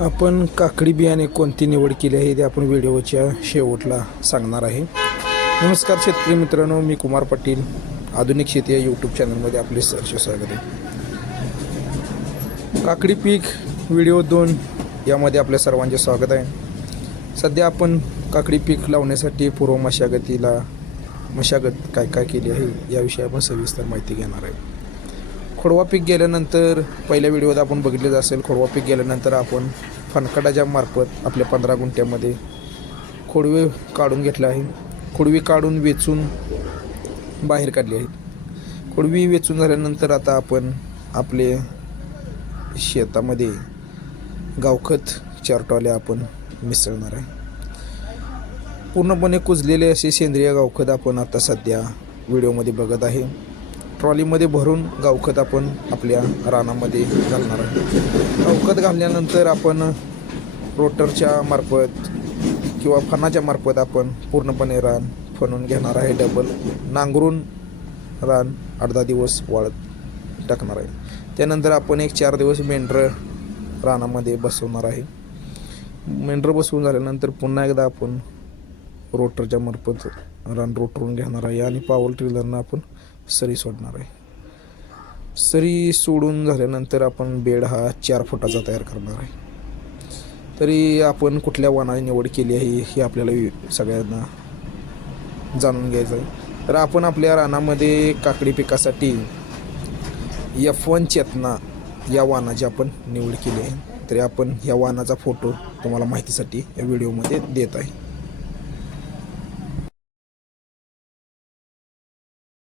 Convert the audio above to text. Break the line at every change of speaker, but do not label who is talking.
आपण काकडी बियाणे कोणती निवड केली आहे ते आपण व्हिडिओच्या शेवटला सांगणार आहे. नमस्कार शेतकरी मित्रांनो मी कुमार पाटील आधुनिक शेती या यूट्यूब चॅनलमध्ये आपले सहर्ष स्वागत आहे. काकडी पीक व्हिडिओ दोन यामध्ये आपल्या सर्वांचे स्वागत आहे. सध्या आपण काकडी पीक लावण्यासाठी पूर्व मशागतीला मशागत काय काय केली आहे याविषयी आपण सविस्तर माहिती घेणार आहे. खोडवा पीक गेल्यानंतर पहिल्या व्हिडिओत आपण बघितलेच असेल खोडवा पीक गेल्यानंतर आपण फनकटाच्या मार्फत आपल्या पंधरा गुंठ्यामध्ये खोडवे काढून घेतलं आहे. खोडवी काढून वेचून बाहेर काढली आहेत. खोडवी वेचून झाल्यानंतर आता आपण आपले शेतामध्ये गावखत चार टॉल्या आपण मिसळणार आहे. पूर्णपणे कुजलेले असे सेंद्रिय गावखत आपण आता सध्या व्हिडिओमध्ये बघत आहे. ट्रॉलीमध्ये भरून गावखत आपण आपल्या रानामध्ये घालणार आहे गावखत घालल्यानंतर आपण रोटरच्या मार्फत किंवा फणाच्या मार्फत आपण पूर्णपणे रान फणून घेणार आहे. डबल नांगरून रान अर्धा दिवस वाळत टाकणार आहे. त्यानंतर आपण एक चार दिवस मेंढरं रानामध्ये बसवणार आहे. मेंढरं बसवून झाल्यानंतर पुन्हा एकदा आपण रोटरच्या मार्फत रान रोटरून घेणार आहे आणि पावर ट्रिलरनं आपण सरी सोडणार आहे. सरी सोडून झाल्यानंतर आपण बेड हा चार फुटाचा तयार करणार आहे. तरी आपण कुठल्या वाणाची निवड केली आहे हे आपल्याला सगळ्यांना जाणून घ्यायचं आहे. तर आपण आपल्या रानामध्ये काकडी पिकासाठी एफ वन चेतना या वाहनाची आपण निवड केली आहे. तरी आपण या वाहनाचा फोटो तुम्हाला माहितीसाठी या व्हिडिओमध्ये देत आहे.